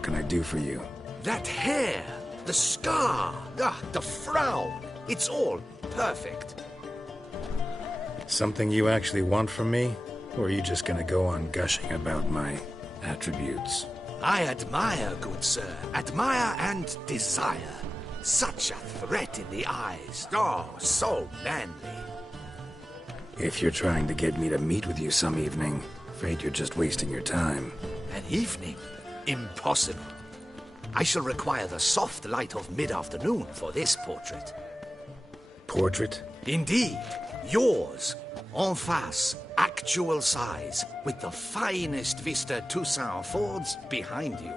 What can I do for you? That hair, the scar, the frown. It's all perfect. Something you actually want from me? Or are you just gonna go on gushing about my attributes? I admire, good sir. Admire and desire. Such a threat in the eyes. Oh, so manly. If you're trying to get me to meet with you some evening, afraid you're just wasting your time. An evening? Impossible. I shall require the soft light of mid-afternoon for this portrait. Portrait? Indeed. Yours. En face. Actual size. With the finest Vista Toussaint Fords behind you.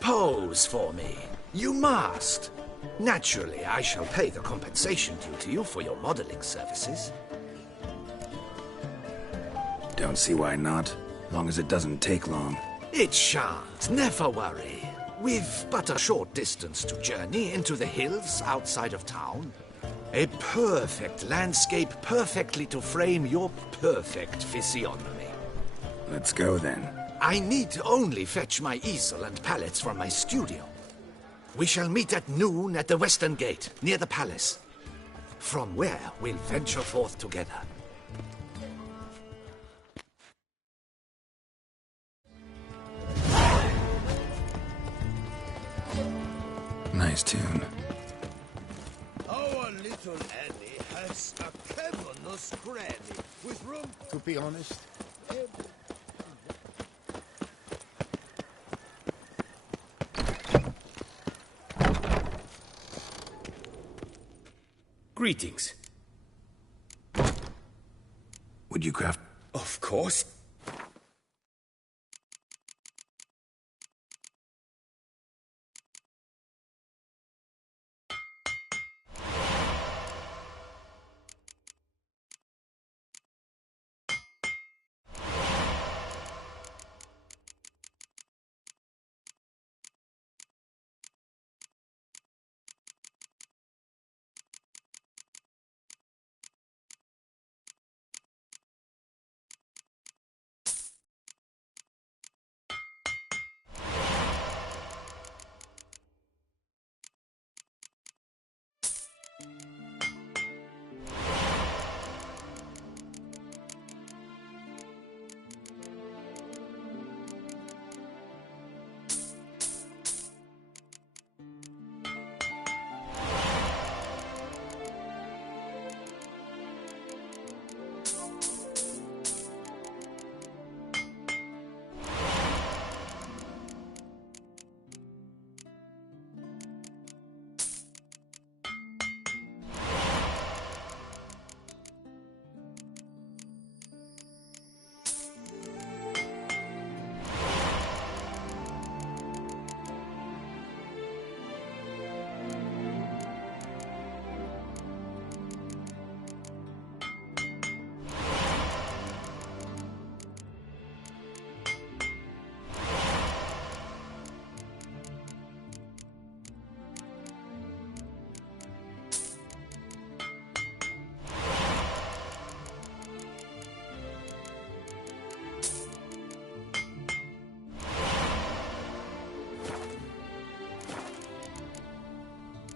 Pose for me. You must. Naturally, I shall pay the compensation due to you for your modeling services. Don't see why not. Long as it doesn't take long. It shan't. Never worry. We've but a short distance to journey into the hills outside of town. A perfect landscape perfectly to frame your perfect physiognomy. Let's go then. I need only fetch my easel and palettes from my studio. We shall meet at noon at the western gate, near the palace. From where we'll venture forth together. Nice tune. Our little Annie has a cavernous cranny with room... To be honest... Greetings. Would you craft? Of course.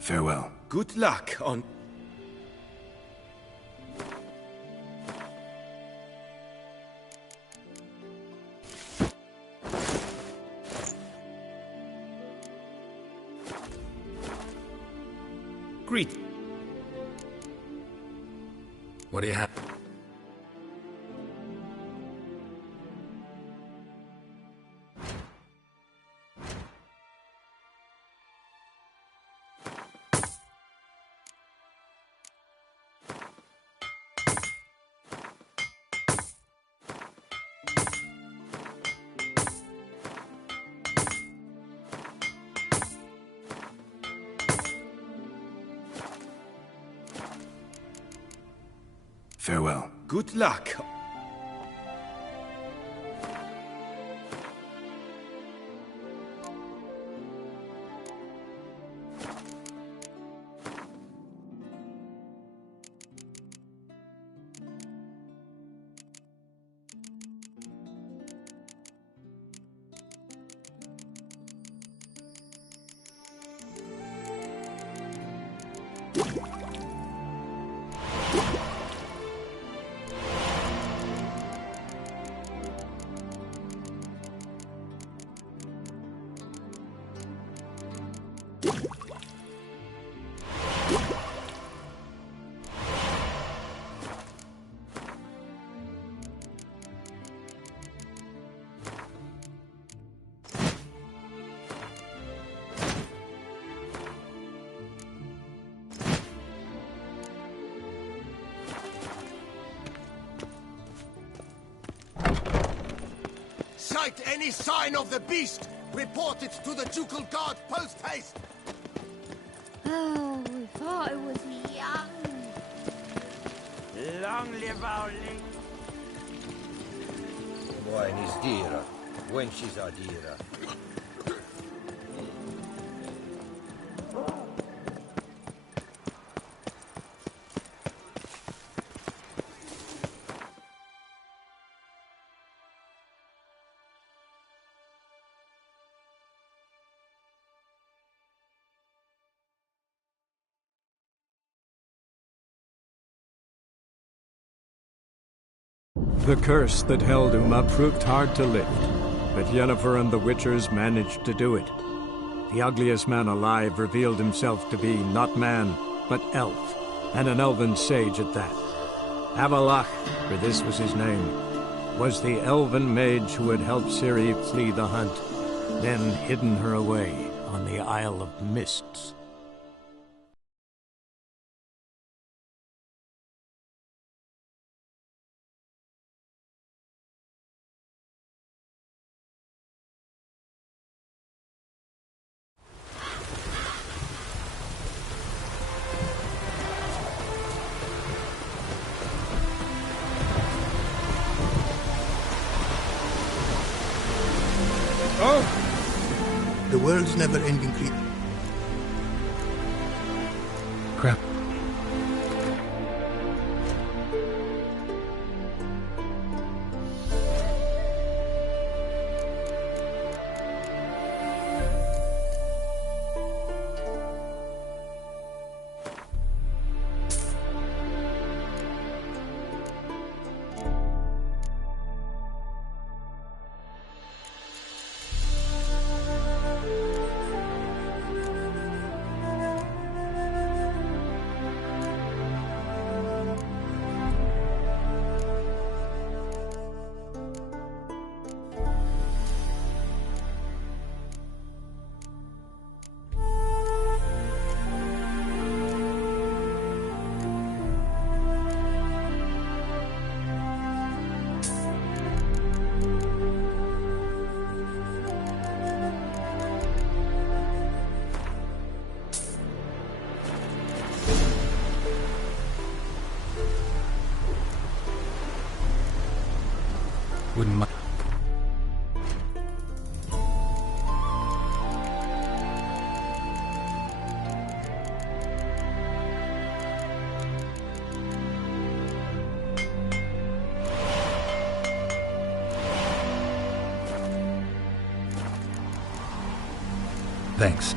Farewell. Good luck on... Greet. What do you have? Farewell. Good luck. sight any sign of the beast, report it to the ducal guard post-haste! Oh, if I was young. Long live our lady. Wine is dearer. Wenches are dearer. The curse that held Uma proved hard to lift, but Yennefer and the Witchers managed to do it. The ugliest man alive revealed himself to be not man, but elf, and an elven sage at that. Avalach, for this was his name, was the elven mage who had helped Ciri flee the hunt, then hidden her away on the Isle of Mists. The world's never-ending creep. Crap. Wouldn't mind. Thanks.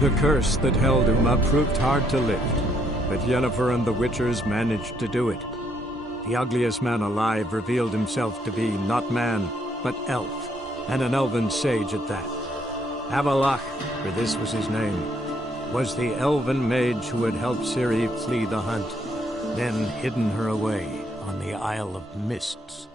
The curse that held Uma proved hard to lift, but Yennefer and the Witchers managed to do it. The ugliest man alive revealed himself to be not man, but elf, and an elven sage at that. Avalach, for this was his name, was the elven mage who had helped Ciri flee the hunt, then hidden her away on the Isle of Mists.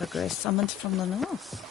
A grace summoned from the north.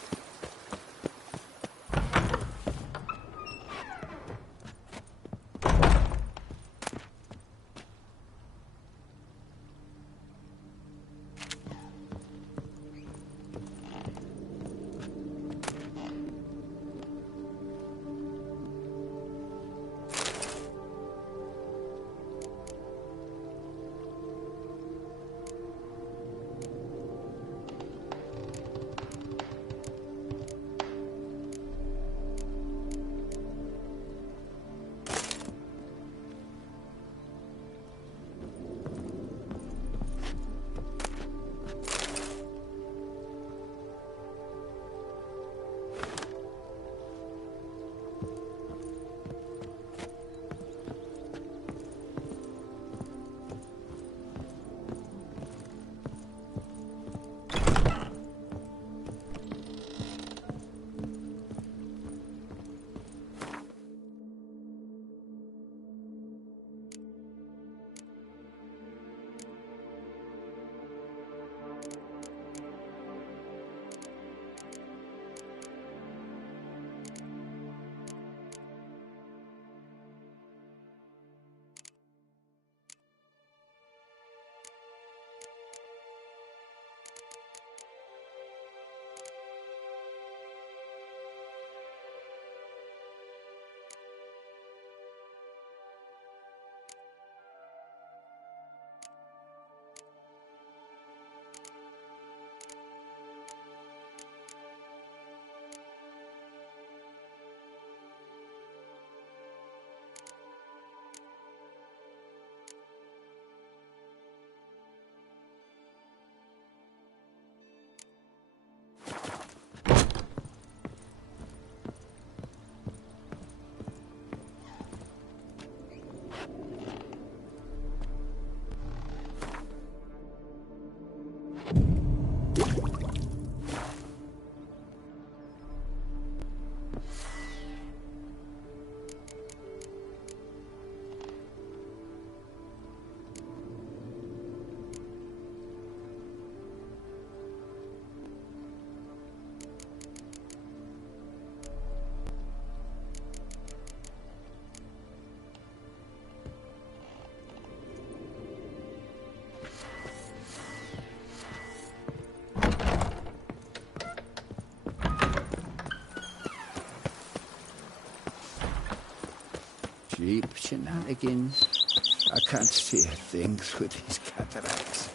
Cheap shenanigans. I can't see a thing through these cataracts.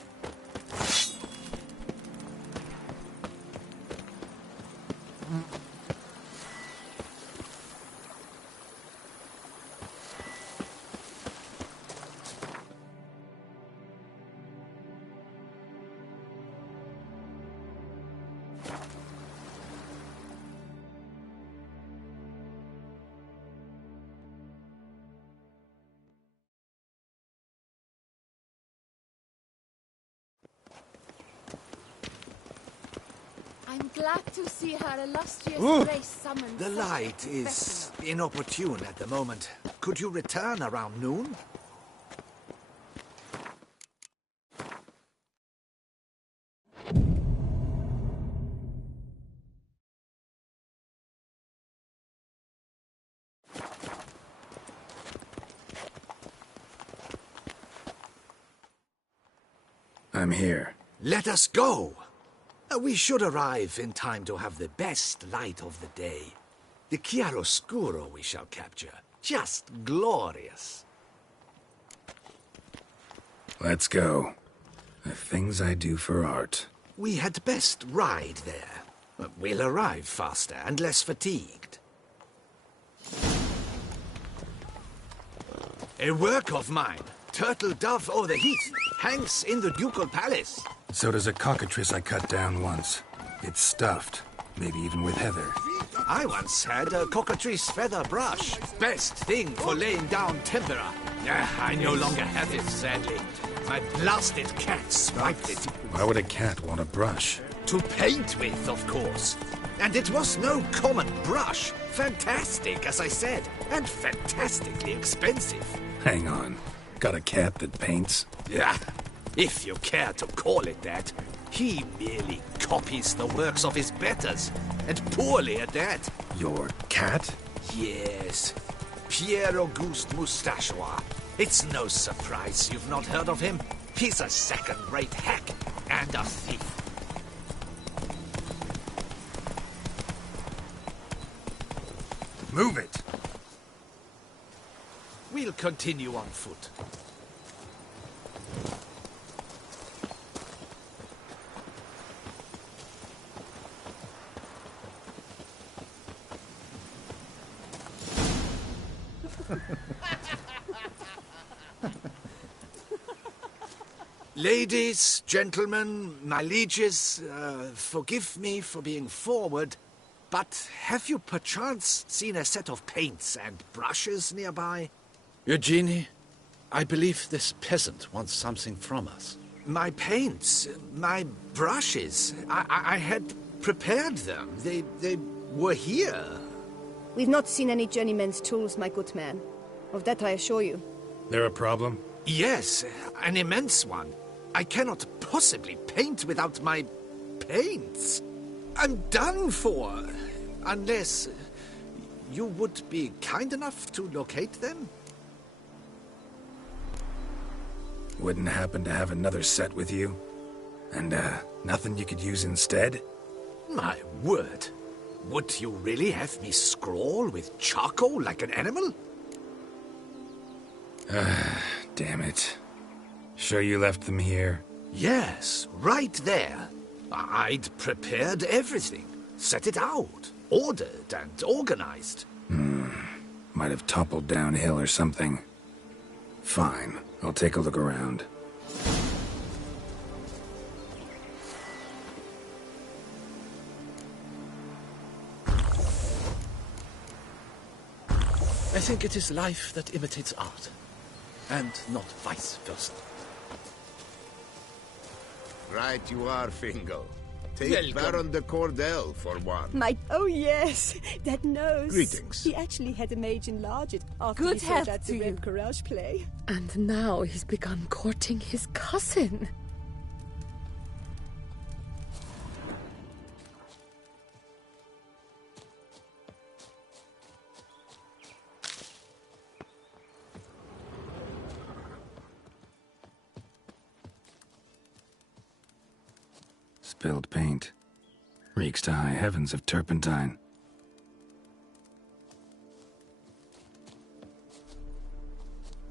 I'm glad to see her illustrious grace summoned. The light is inopportune at the moment. Could you return around noon? I'm here. Let us go! We should arrive in time to have the best light of the day. The chiaroscuro we shall capture. Just glorious. Let's go. The things I do for art. We had best ride there. We'll arrive faster and less fatigued. A work of mine, turtle dove o'er the heath, hangs in the ducal palace. So does a cockatrice I cut down once. It's stuffed, maybe even with heather. I once had a cockatrice feather brush. Best thing for laying down tempera. I no longer have it, sadly. My blasted cat swiped it. Why would a cat want a brush? To paint with, of course. And it was no common brush. Fantastic, as I said, and fantastically expensive. Hang on. Got a cat that paints? Yeah, if you care to call it that. He merely copies the works of his betters, and poorly at that. Your cat? Yes, Pierre-Auguste Moustachois. It's no surprise you've not heard of him. He's a second-rate hack and a thief. Move it! We'll continue on foot. Ladies, gentlemen, my lieges, forgive me for being forward, but have you perchance seen a set of paints and brushes nearby? Eugenie, I believe this peasant wants something from us. My paints, my brushes, I had prepared them. They were here. We've not seen any journeyman's tools, my good man. Of that I assure you. There a problem? Yes, an immense one. I cannot possibly paint without my paints. I'm done for. Unless you would be kind enough to locate them? Wouldn't happen to have another set with you? And, nothing you could use instead? My word. Would you really have me scrawl with charcoal like an animal? Damn it. Sure you left them here? Yes, right there. I'd prepared everything. Set it out. Ordered and organized. Might have toppled downhill or something. Fine. I'll take a look around. I think it is life that imitates art, and not vice versa. Right you are, Fingal. Take Welcome. Baron de Cordel for one. Oh yes, that nose. Greetings. He actually had a mage enlarge it after Good he saw health that to the you. Red Courage play. And now he's begun courting his cousin. Spilled paint. Reeks to high heavens of turpentine.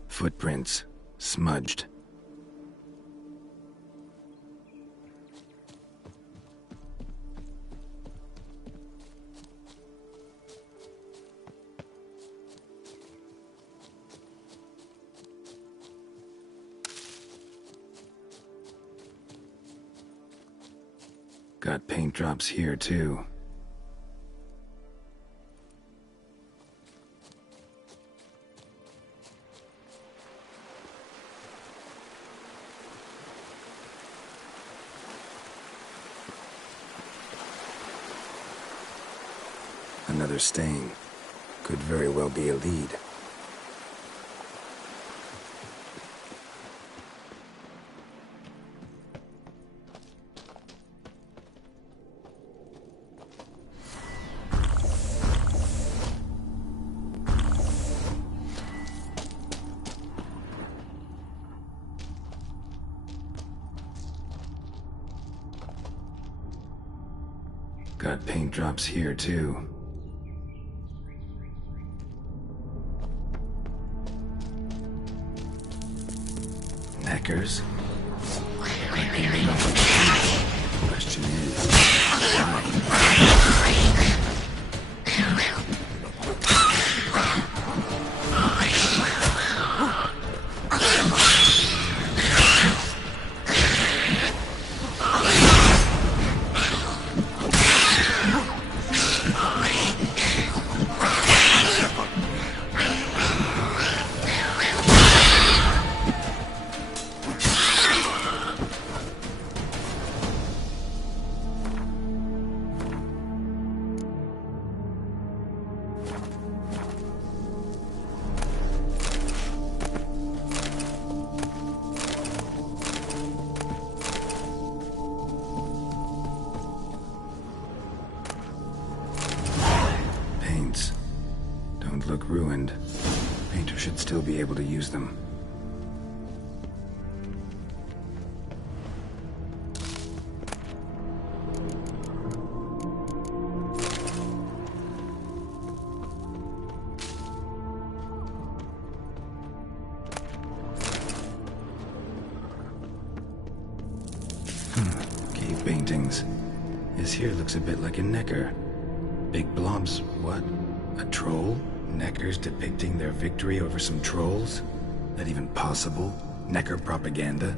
Footprints. Smudged. Got paint drops here, too. Another stain. Could very well be a lead. Got paint drops here, too. Knackers? Might be made off of paint. Question is, why? look ruined. Painter should still be able to use them. Cave paintings. This here looks a bit like a necker. Big blobs, what? A troll? Neckers depicting their victory over some trolls? That even possible? Necker propaganda?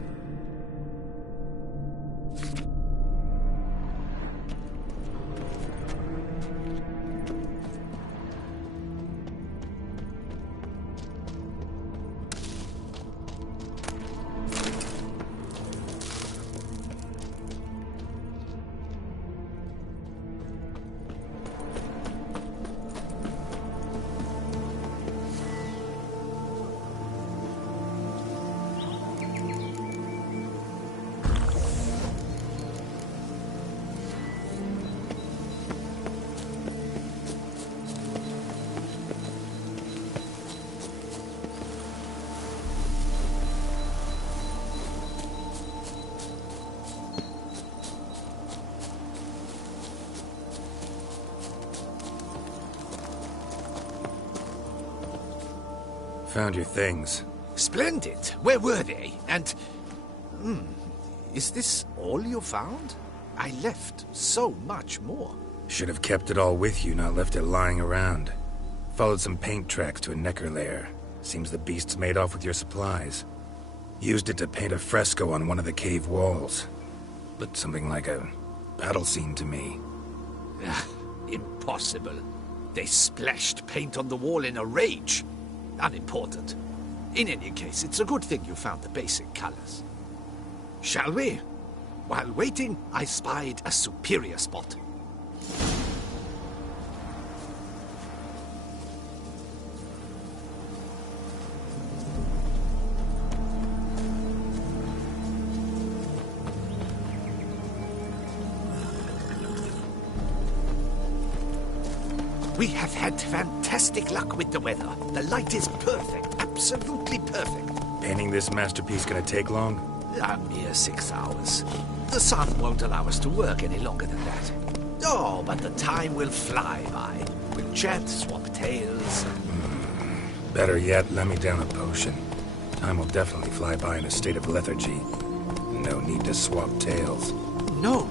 Found your things. Splendid. Where were they? And... is this all you found? I left so much more. Should have kept it all with you, not left it lying around. Followed some paint tracks to a necker lair. Seems the beast's made off with your supplies. Used it to paint a fresco on one of the cave walls. Looked something like a battle scene to me. Impossible. They splashed paint on the wall in a rage. Unimportant. In any case, it's a good thing you found the basic colors. Shall we? While waiting, I spied a superior spot. We have had fantastic luck with the weather. The light is perfect, absolutely perfect. Painting this masterpiece gonna take long? A mere 6 hours. The sun won't allow us to work any longer than that. Oh, but the time will fly by. We'll chat, swap tales. Better yet, let me down a potion. Time will definitely fly by in a state of lethargy. No need to swap tales. No.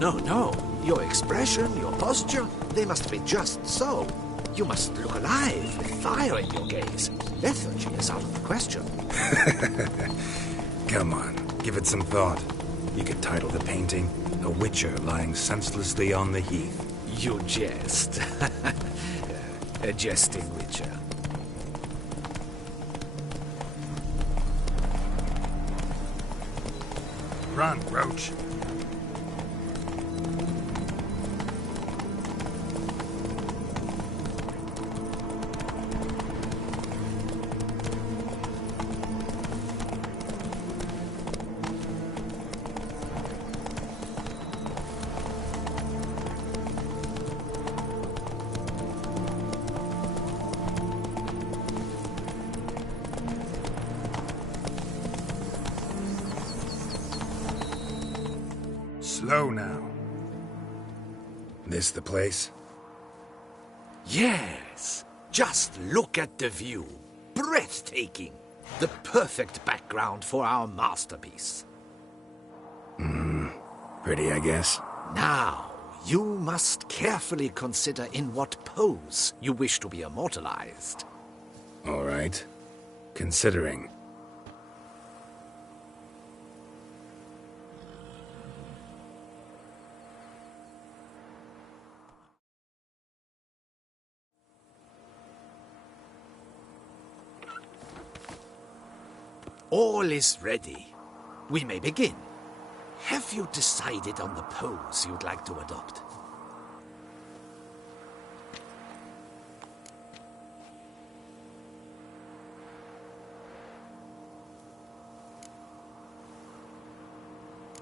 Your expression, your posture, they must be just so. You must look alive, with fire in your gaze. Lethargy is out of the question. Come on, give it some thought. You could title the painting, A Witcher Lying Senselessly on the Heath. You jest. A jesting witcher. Run, Roach. Slow now. This the place? Yes. Just look at the view. Breathtaking. The perfect background for our masterpiece. Pretty, I guess. Now, you must carefully consider in what pose you wish to be immortalized. All right. Considering. All is ready. We may begin. Have you decided on the pose you'd like to adopt?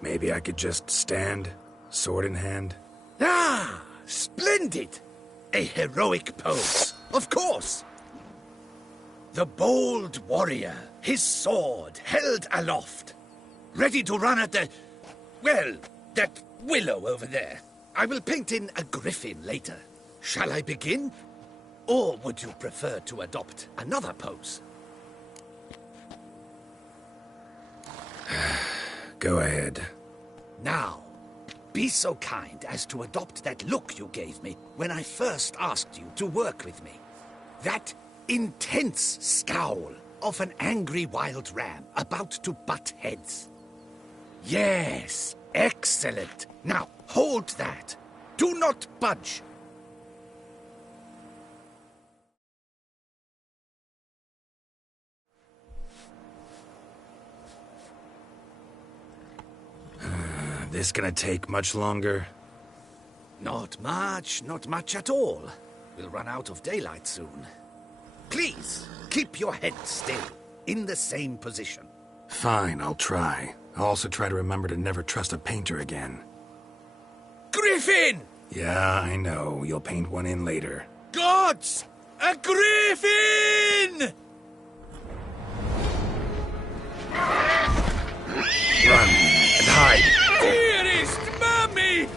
Maybe I could just stand, sword in hand. Ah, splendid! A heroic pose, of course! The bold warrior, his sword held aloft, ready to run at the... well, that willow over there. I will paint in a griffin later. Shall I begin? Or would you prefer to adopt another pose? Go ahead. Now, be so kind as to adopt that look you gave me when I first asked you to work with me. That intense scowl of an angry wild ram about to butt heads. Yes, excellent. Now, hold that. Do not budge. This gonna take much longer? Not much at all. We'll run out of daylight soon. Please, keep your head still, in the same position. Fine, I'll try. I'll also try to remember to never trust a painter again. Griffin! Yeah, I know. You'll paint one in later. Gods! A griffin! Run and hide! Dearest Mummy!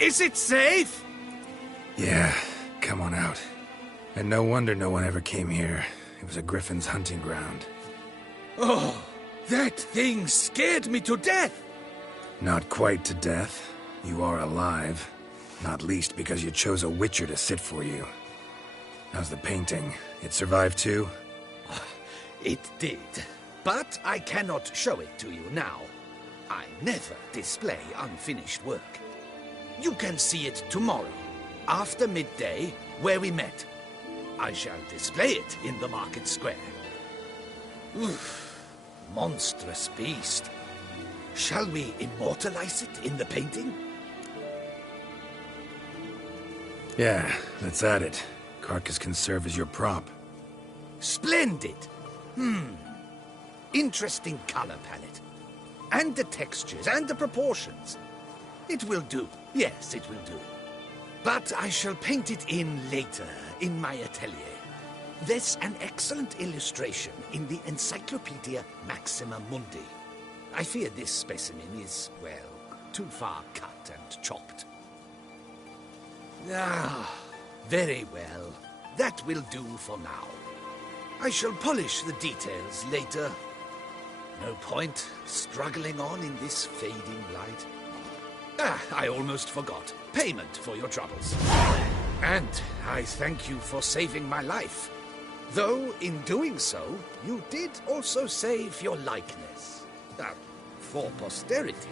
Is it safe? Yeah, come on out. And no wonder no one ever came here. It was a griffin's hunting ground. Oh, that thing scared me to death! Not quite to death. You are alive. Not least because you chose a witcher to sit for you. How's the painting? It survived too? It did. But I cannot show it to you now. I never display unfinished work. You can see it tomorrow, after midday, where we met. I shall display it in the market square. Oof, monstrous beast. Shall we immortalize it in the painting? Yeah, let's add it. Carcass can serve as your prop. Splendid! Interesting color palette. And the textures, and the proportions. It will do. Yes, it will do. But I shall paint it in later, in my atelier. There's an excellent illustration in the Encyclopedia Maxima Mundi. I fear this specimen is, well, too far cut and chopped. Ah, very well. That will do for now. I shall polish the details later. No point struggling on in this fading light. Ah, I almost forgot. Payment for your troubles. And I thank you for saving my life. Though, in doing so, you did also save your likeness. For posterity.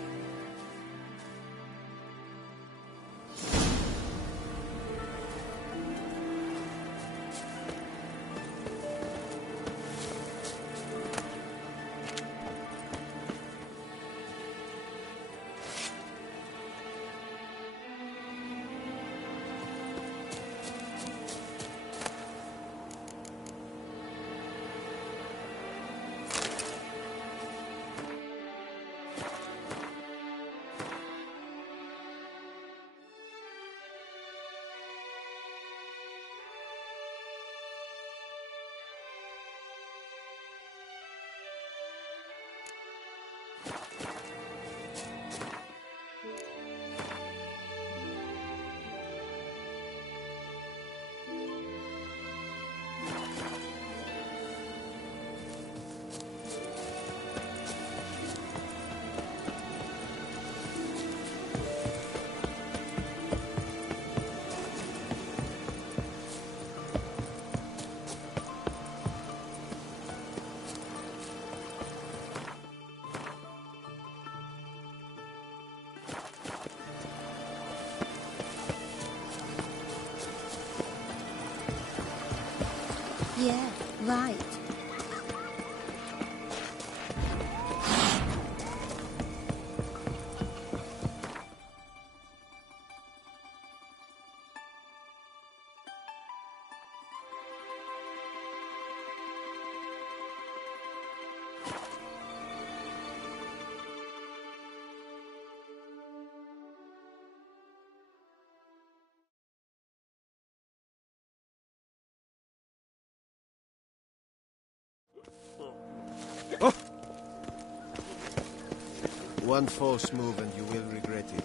One false move and you will regret it.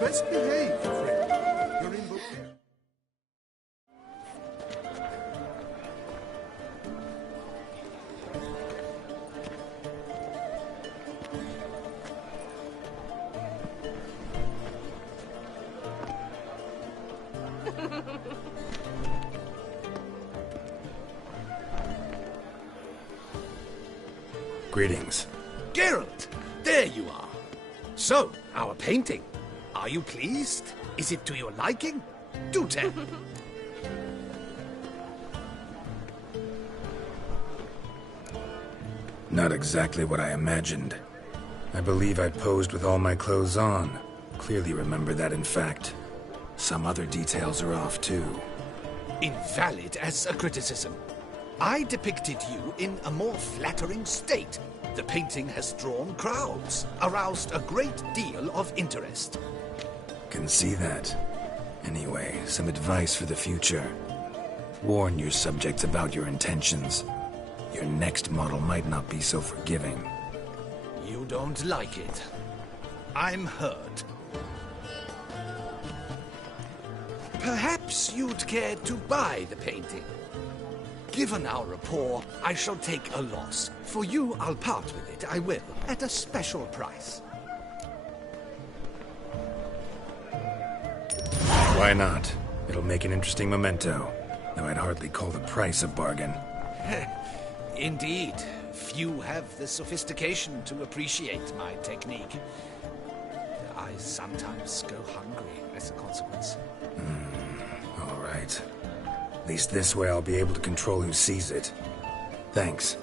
Best behave, friend. You're in book here. Greetings. Geralt, there you are. So, our painting. Are you pleased? Is it to your liking? Do tell. Not exactly what I imagined. I believe I posed with all my clothes on. Clearly remember that, in fact. Some other details are off, too. Invalid as a criticism. I depicted you in a more flattering state. The painting has drawn crowds, aroused a great deal of interest. Can see that. Anyway, some advice for the future. Warn your subjects about your intentions. Your next model might not be so forgiving. You don't like it. I'm hurt. Perhaps you'd care to buy the painting. Given our rapport, I shall take a loss. For you, I'll part with it, I will, at a special price. Why not? It'll make an interesting memento, though I'd hardly call the price a bargain. Indeed. Few have the sophistication to appreciate my technique. I sometimes go hungry as a consequence. All right. At least this way I'll be able to control who sees it. Thanks.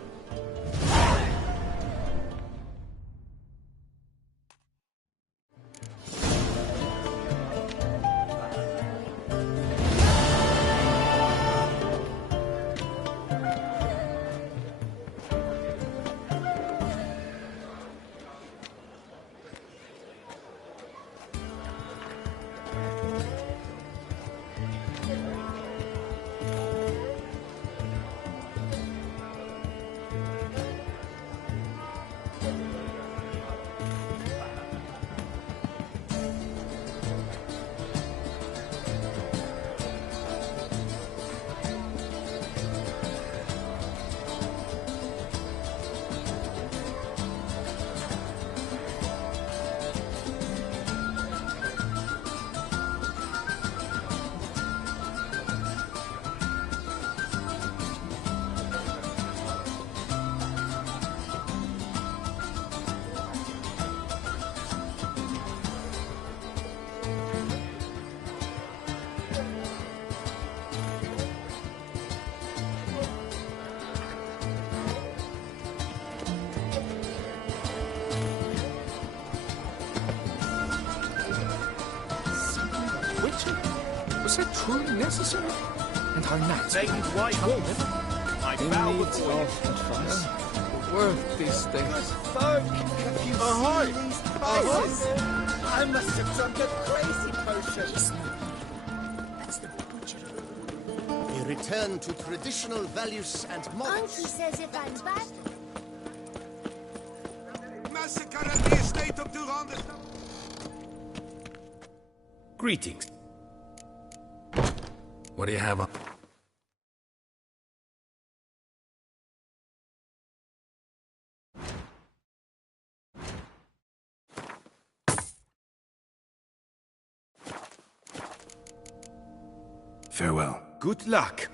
Was that truly necessary? And our knights white wolf. I bow before you. advice. Worth these days. Ahoy! Ahoy! I must have drunk a crazy potion. That's the butcher. A return to traditional values and morals. Uncle says if I'm bad. Massacre at the estate of Durand. Greetings. What do you have on? Farewell. Good luck.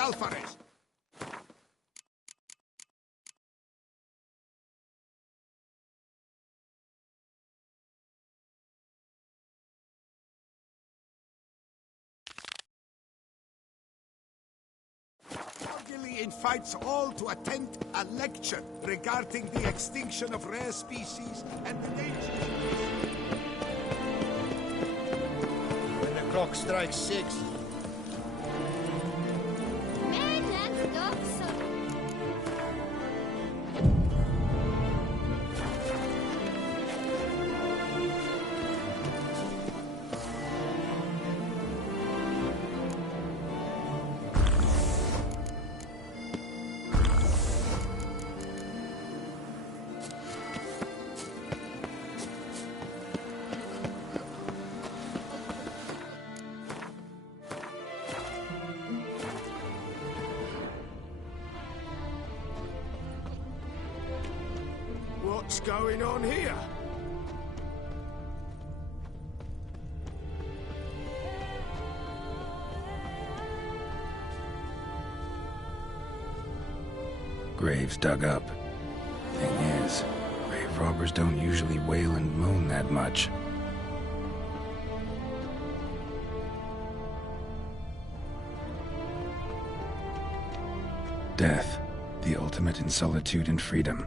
Alvarez. Cordially invites all to attend a lecture regarding the extinction of rare species and the dangers. When the clock strikes 6. What's going on here? Graves dug up. Thing is, grave robbers don't usually wail and moan that much. Death, the ultimate in solitude and freedom.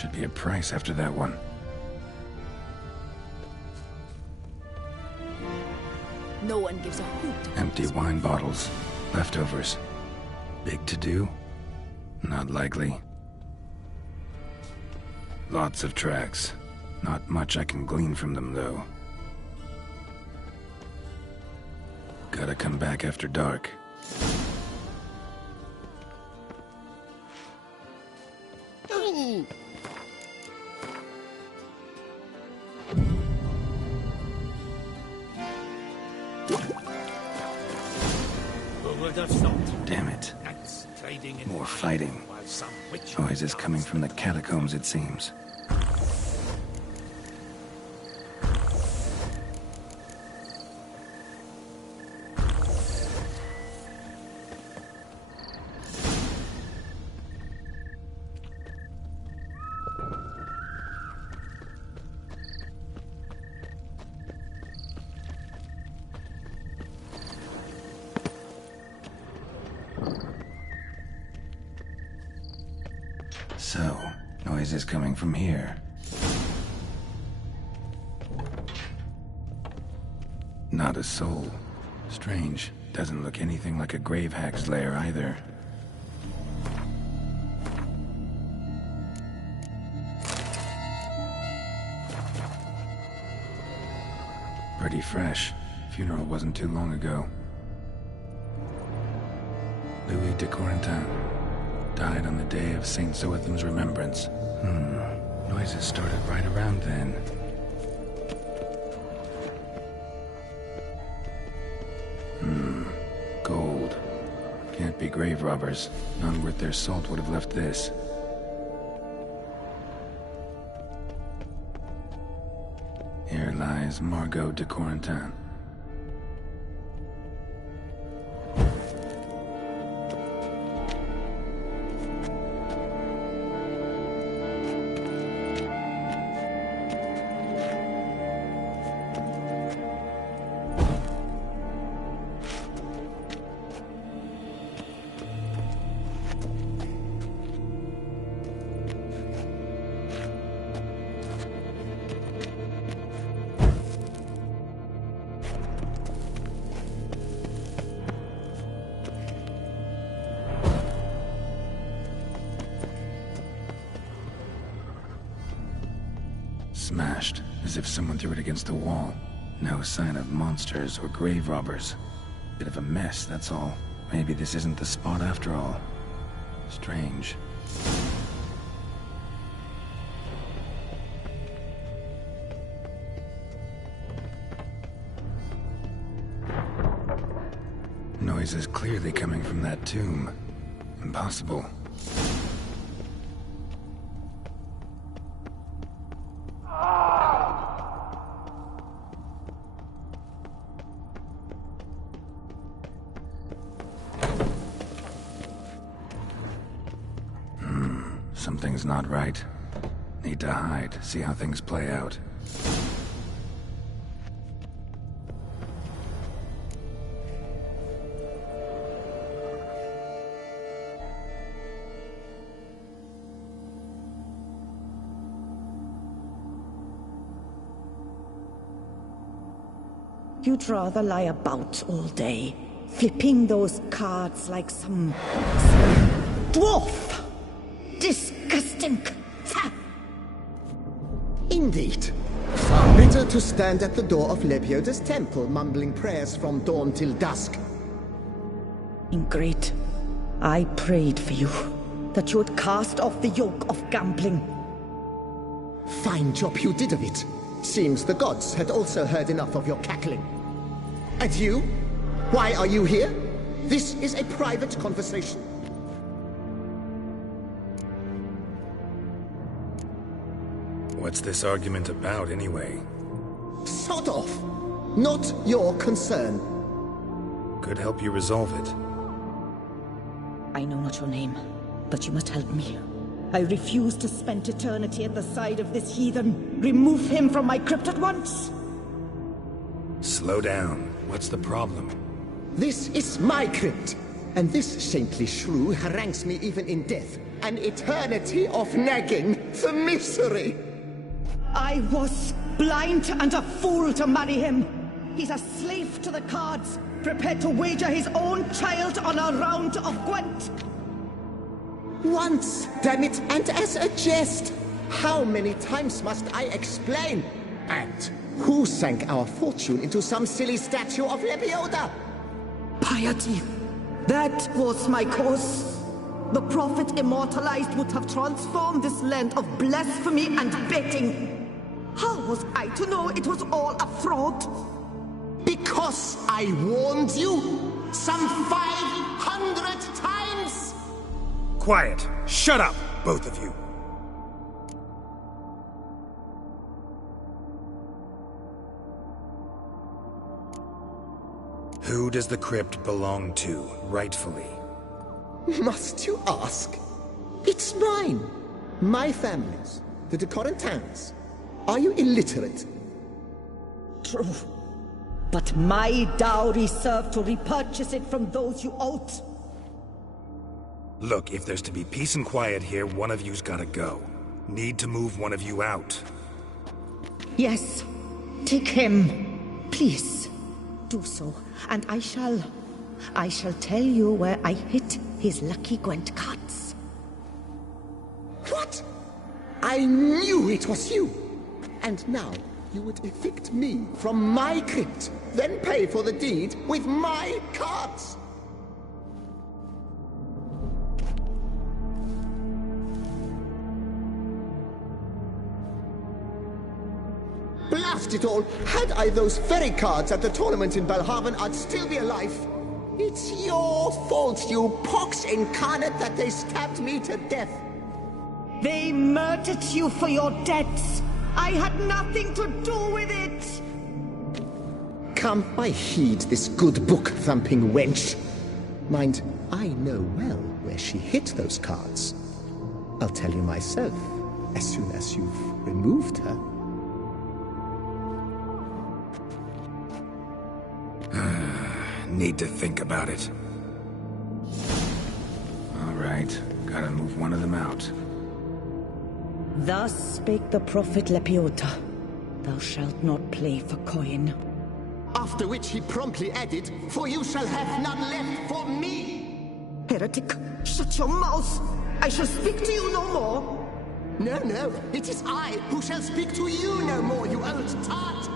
Should be a price after that one. No one gives a hoot. Empty wine bottles. Leftovers. Big to-do? Not likely. Lots of tracks. Not much I can glean from them, though. Gotta come back after dark. Damn it. More fighting. Noises coming from the catacombs, it seems. So, noises coming from here. Not a soul. Strange. Doesn't look anything like a grave hack's lair either. Pretty fresh. Funeral wasn't too long ago. Louis de Corentin. Died on the day of Saint Zoetham's remembrance. Noises started right around then. Gold. Can't be grave robbers. None worth their salt would have left this. Here lies Margot de Corentin. Smashed, as if someone threw it against the wall. No sign of monsters or grave robbers. Bit of a mess, that's all. Maybe this isn't the spot after all. Strange. Noises clearly coming from that tomb. Impossible. Something's not right. Need to hide, see how things play out. You'd rather lie about all day, flipping those cards like some dwarf. Disgusting. Indeed. Far better to stand at the door of Lepioda's temple, mumbling prayers from dawn till dusk. Ingrid, I prayed for you, that you would cast off the yoke of gambling. Fine job you did of it. Seems the gods had also heard enough of your cackling. And you? Why are you here? This is a private conversation. What's this argument about, anyway? Sod off! Not your concern. Could help you resolve it. I know not your name, but you must help me. I refuse to spend eternity at the side of this heathen. Remove him from my crypt at once! Slow down. What's the problem? This is my crypt, and this saintly shrew harangues me even in death. An eternity of nagging, the misery! I was blind and a fool to marry him. He's a slave to the cards, prepared to wager his own child on a round of Gwent. Once, damn it, and as a jest. How many times must I explain? And who sank our fortune into some silly statue of Lepioda? Piety. That was my cause. The prophet immortalized would have transformed this land of blasphemy and betting. How was I to know it was all a fraud? Because I warned you some 500 times! Quiet! Shut up, both of you! Who does the crypt belong to, rightfully? Must you ask? It's mine. My family's. The de Corentins. Are you illiterate? True. But my dowry served to repurchase it from those you owed. Look, if there's to be peace and quiet here, one of you's gotta go. Need to move one of you out. Yes. Take him. Please. Do so. And I shall tell you where I hid his lucky Gwent cards. What? I knew it was you! And now, you would evict me from my crypt, then pay for the deed with my cards! Blast it all! Had I those very cards at the tournament in Belhaven, I'd still be alive! It's your fault, you pox incarnate, that they stabbed me to death! They murdered you for your debts! I had nothing to do with it! Come, I heed this good book-thumping wench. Mind, I know well where she hid those cards. I'll tell you myself, as soon as you've removed her. Need to think about it. All right, gotta move one of them out. Thus spake the prophet Lepioda. Thou shalt not play for coin. After which he promptly added, "For you shall have none left for me!" Heretic, shut your mouth! I shall speak to you no more! No, no, it is I who shall speak to you no more, you old tart!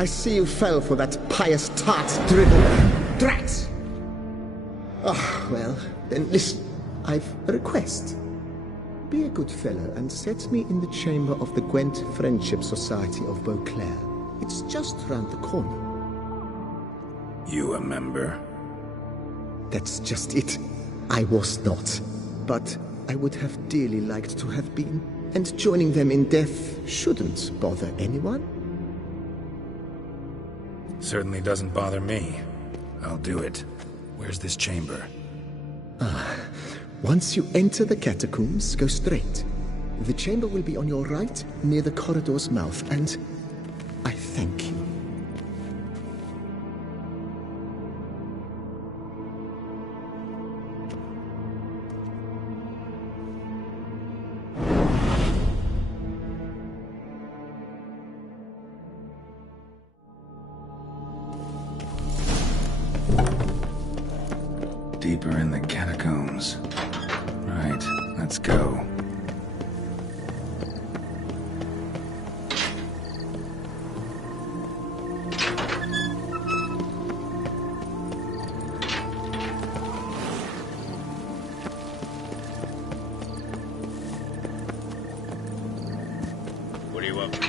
I see you fell for that pious tart's drivel. Drat! Ah, well, then listen. I've a request. Be a good fellow and set me in the chamber of the Gwent Friendship Society of Beauclair. It's just round the corner. You a member? That's just it. I was not. But I would have dearly liked to have been. And joining them in death shouldn't bother anyone. Certainly doesn't bother me. I'll do it. Where's this chamber? Once you enter the catacombs, go straight. The chamber will be on your right, near the corridor's mouth, and I thank you. Deeper in the catacombs. Right, let's go. What do you want?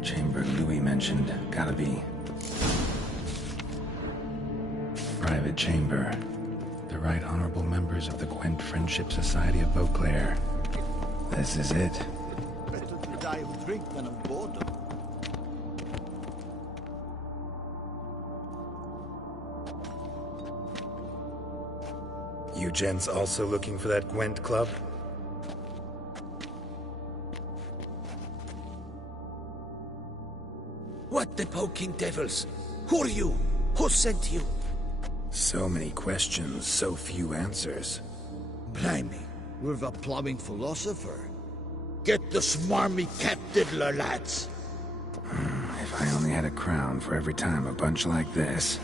Chamber Louis mentioned. Gotta be. Private chamber. The Right Honorable members of the Gwent Friendship Society of Beauclair. This is it. Better to die of drink than of boredom. You gents also looking for that Gwent club? What the poking devils? Who are you? Who sent you? So many questions, so few answers. Blimey, we're the plumbing philosopher. Get the smarmy cat diddler, lads. If I only had a crown for every time a bunch like this.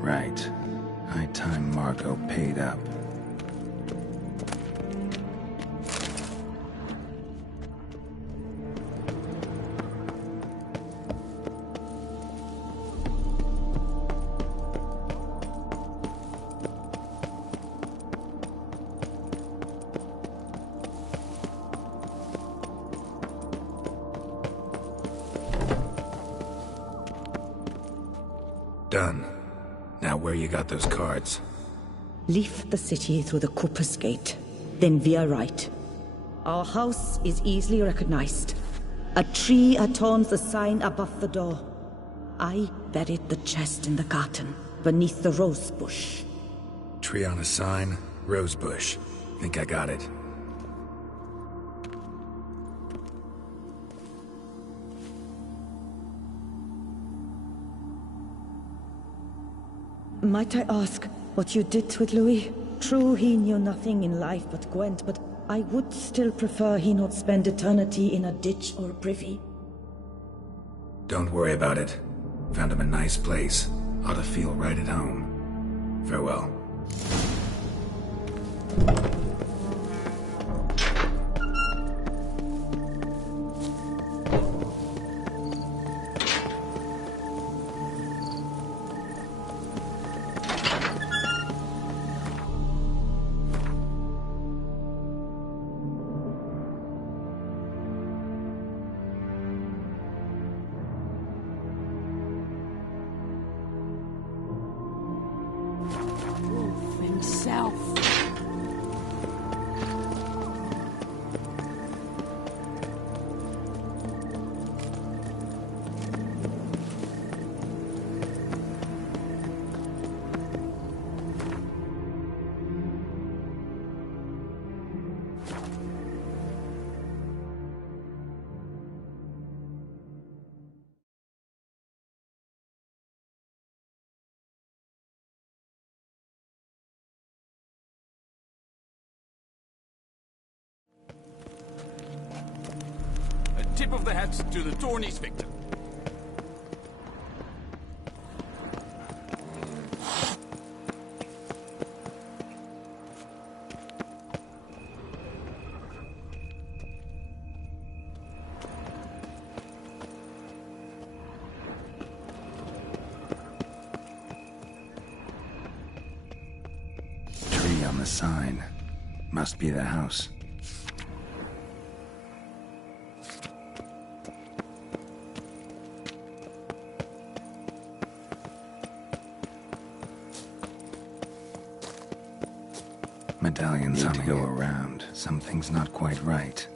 Right. High time Marco paid up. Done. Now where you got those cards? Leave the city through the Cooper's Gate, then veer right. Our house is easily recognized. A tree adorns the sign above the door. I buried the chest in the garden, beneath the rose bush. Tree on a sign, rose bush. Think I got it. Might I ask what you did with Louis? True, he knew nothing in life but Gwent, but I would still prefer he not spend eternity in a ditch or a privy. Don't worry about it. Found him a nice place. Ought to feel right at home. Farewell. Himself. Tip of the hat to the tourney's victor. Tree on the sign. Must be the house. Medallions need to go around. Something's not quite right.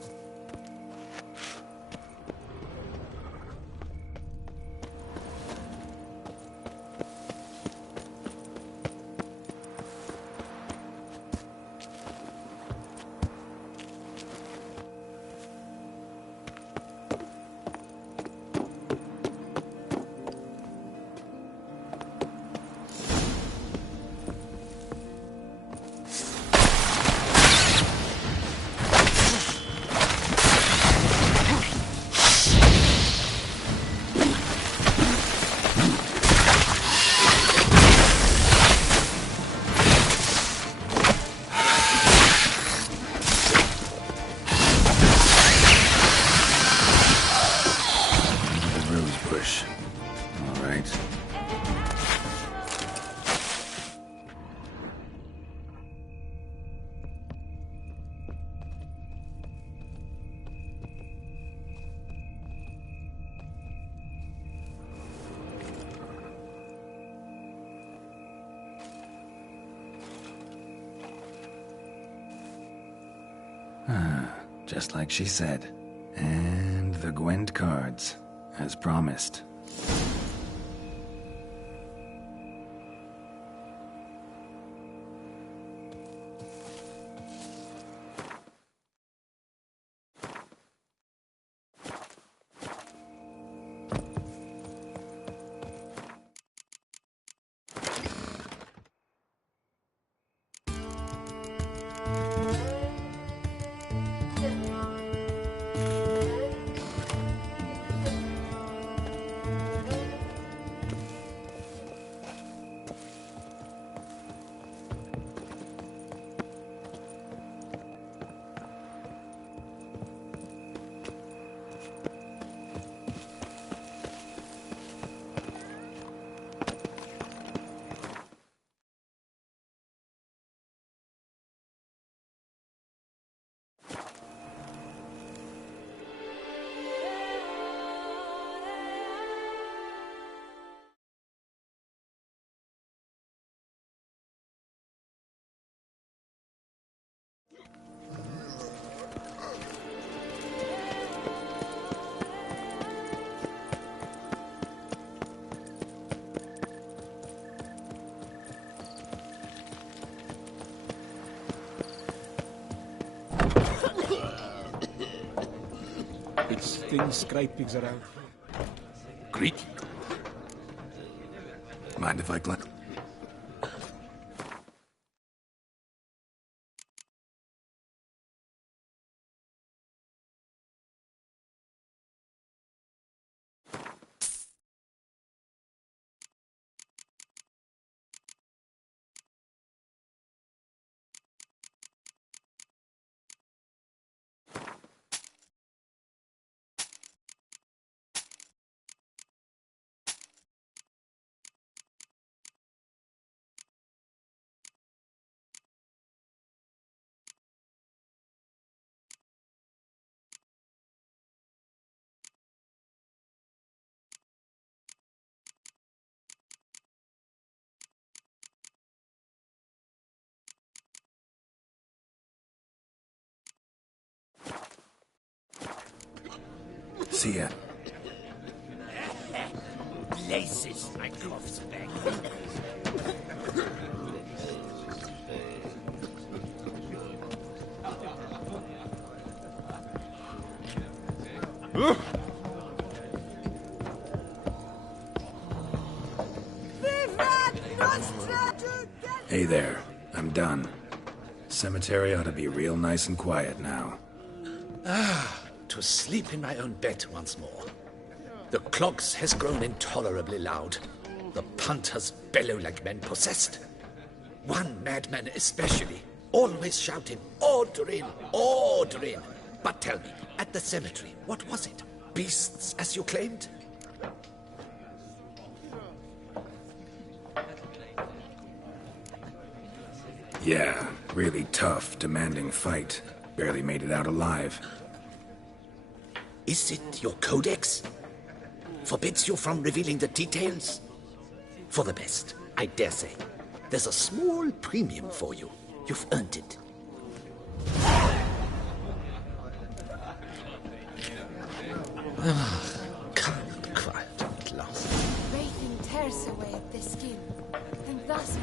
Just like she said. And the Gwent cards, as promised. It's thin scrapings around. Greet. Mind if I glance? See ya. Places my cough's back. Hey there, I'm done. Cemetery ought to be real nice and quiet now. To sleep in my own bed once more. The clogs has grown intolerably loud. The punters bellow like men possessed. One madman especially, always shouting, "Order in! Order in!" But tell me, at the cemetery, what was it? Beasts, as you claimed? Yeah, really tough, demanding fight. Barely made it out alive. Is it your codex? Forbids you from revealing the details? For the best, I dare say. There's a small premium for you. You've earned it. Calm and quiet at last. Racing tears away at the skin, and thus...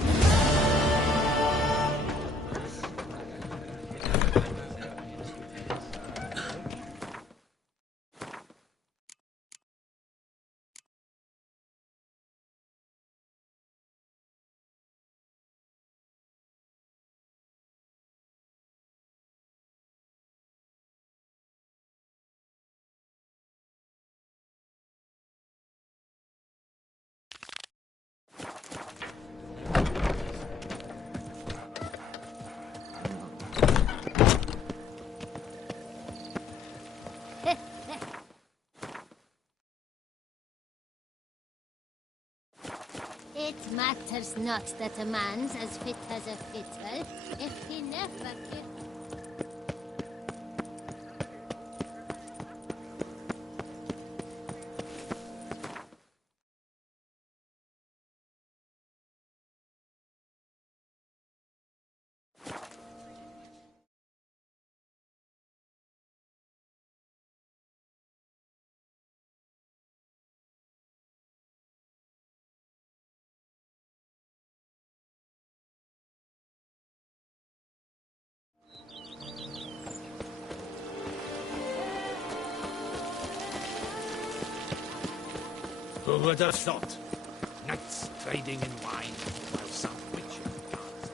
It matters not that a man's as fit as a fiddle, if he never gives... Who would have thought? Knights trading in wine while some witches dance.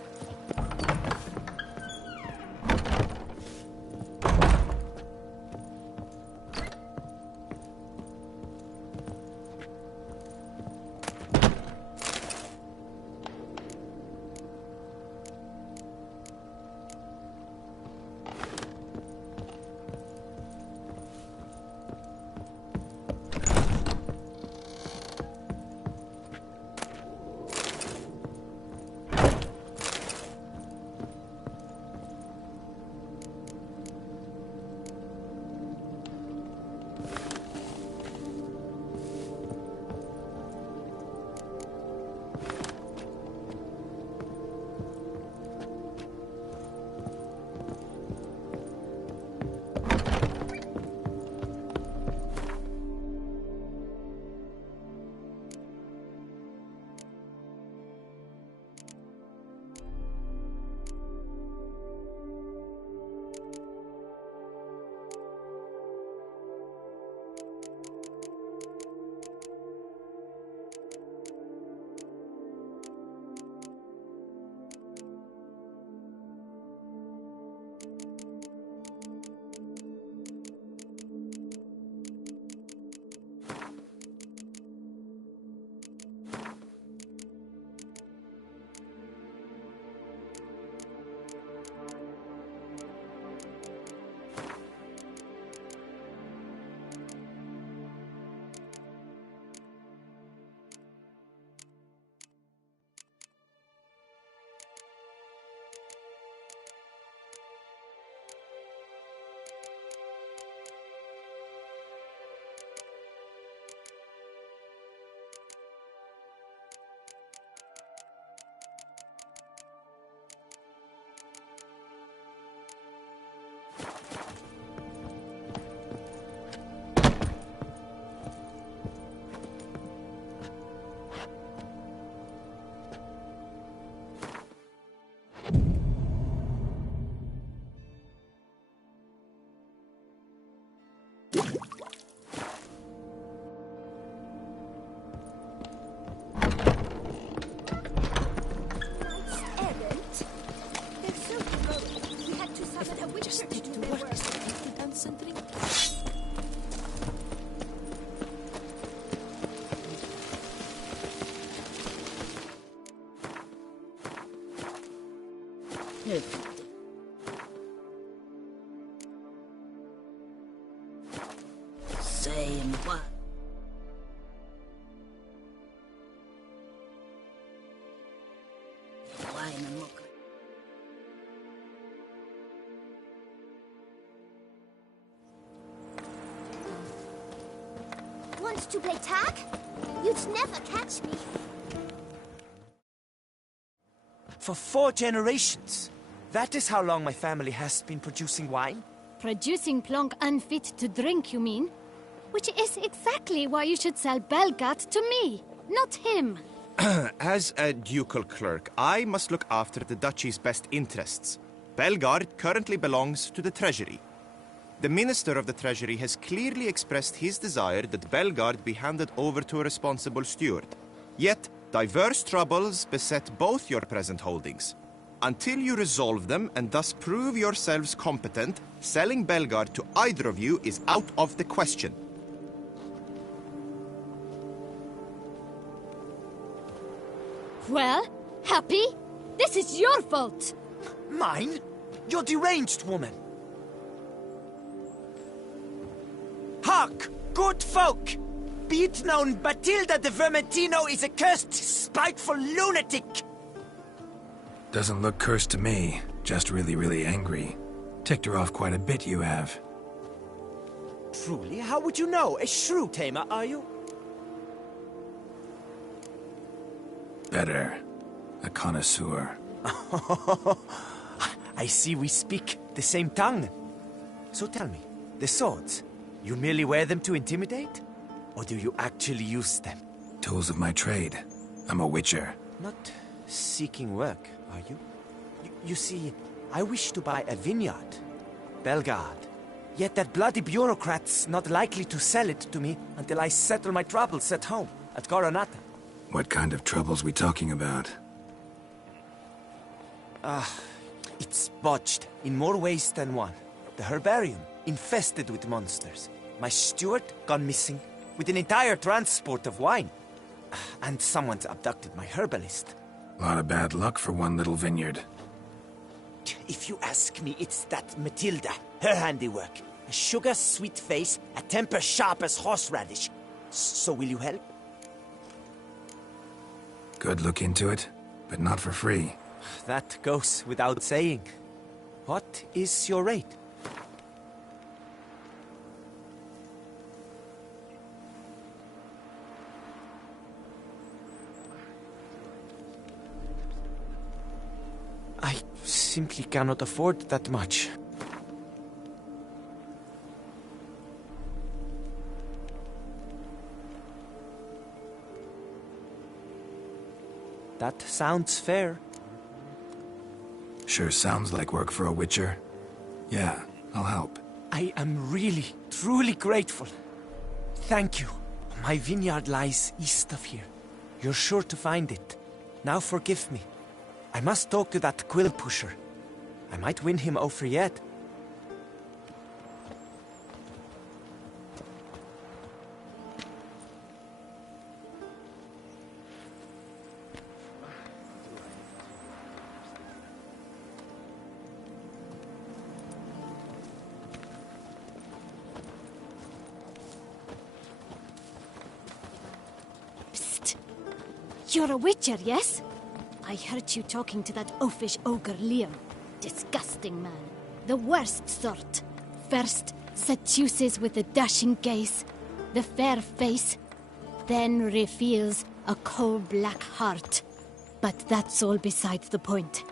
Saying what? Wine and mocha. Want to play tag? You'd never catch me. For 4 generations. That is how long my family has been producing wine? Producing plonk unfit to drink, you mean? Which is exactly why you should sell Belgard to me, not him. As a ducal clerk, I must look after the duchy's best interests. Belgard currently belongs to the treasury. The minister of the treasury has clearly expressed his desire that Belgard be handed over to a responsible steward. Yet, diverse troubles beset both your present holdings. Until you resolve them and thus prove yourselves competent, selling Belgard to either of you is out of the question. Well, Happy? This is your fault! Mine? You're deranged, woman! Hark, good folk! Be it known, Batilda de Vermentino is a cursed, spiteful lunatic! Doesn't look cursed to me, just really, really angry. Ticked her off quite a bit, you have. Truly? How would you know? A shrew tamer, are you? Better. A connoisseur. I see we speak the same tongue. So tell me, the swords, you merely wear them to intimidate? Or do you actually use them? Tools of my trade. I'm a witcher. Not seeking work, are you? You see, I wish to buy a vineyard. Belgard. Yet that bloody bureaucrat's not likely to sell it to me until I settle my troubles at home, at Coronata. What kind of troubles we talking about? It's botched in more ways than one. The herbarium, infested with monsters. My steward, gone missing, with an entire transport of wine. And someone's abducted my herbalist. A lot of bad luck for one little vineyard. If you ask me, it's that Matilda, her handiwork. A sugar-sweet face, a temper sharp as horseradish. So will you help? Good look into it, but not for free. That goes without saying. What is your rate? I simply cannot afford that much. That sounds fair. Sure sounds like work for a witcher. Yeah, I'll help. I am really, truly grateful. Thank you. My vineyard lies east of here. You're sure to find it. Now forgive me. I must talk to that quill pusher. I might win him over yet. Psst. You're a witcher, yes? I heard you talking to that oafish ogre Liam. Disgusting man. The worst sort. First, seduces with the dashing gaze, the fair face, then reveals a coal-black heart. But that's all beside the point.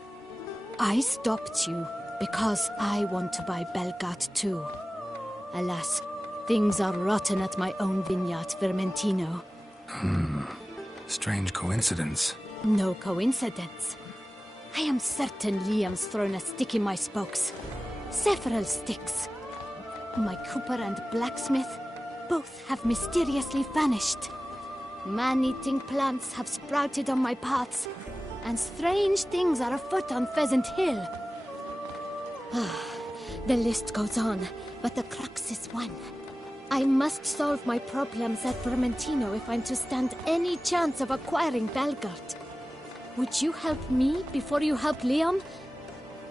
I stopped you because I want to buy Belgard too. Alas, things are rotten at my own vineyard, Vermentino. Strange coincidence. No coincidence. I am certain Liam's thrown a stick in my spokes. Several sticks. My cooper and blacksmith, both have mysteriously vanished. Man-eating plants have sprouted on my paths, and strange things are afoot on Pheasant Hill. The list goes on, but the crux is one. I must solve my problems at Vermentino if I'm to stand any chance of acquiring Belgard. Would you help me before you help Liam?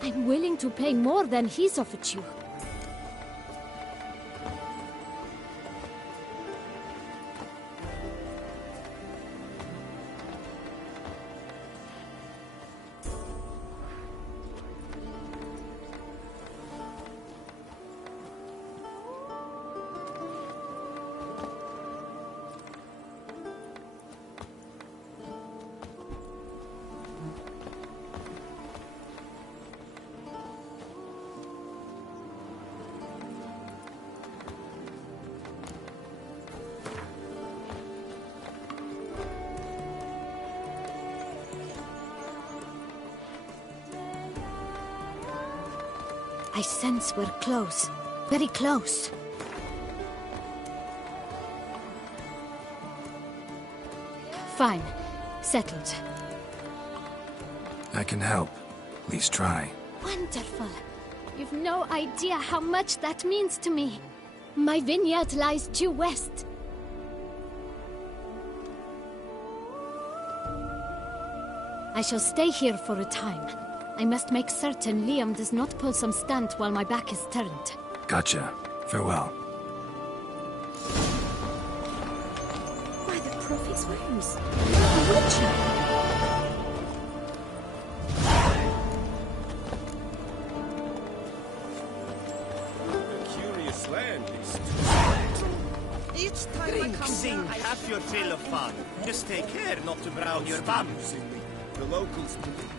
I'm willing to pay more than he's offered you. I sense we're close. Very close. Fine. Settled. I can help. At least try. Wonderful. You've no idea how much that means to me. My vineyard lies due west. I shall stay here for a time. I must make certain Liam does not pull some stunt while my back is turned. Gotcha. Farewell. By the prophet's wounds. A witcher! Each time Drink, I come sing, here, have your fill of fun. Just take care not to brown your bum. The locals believe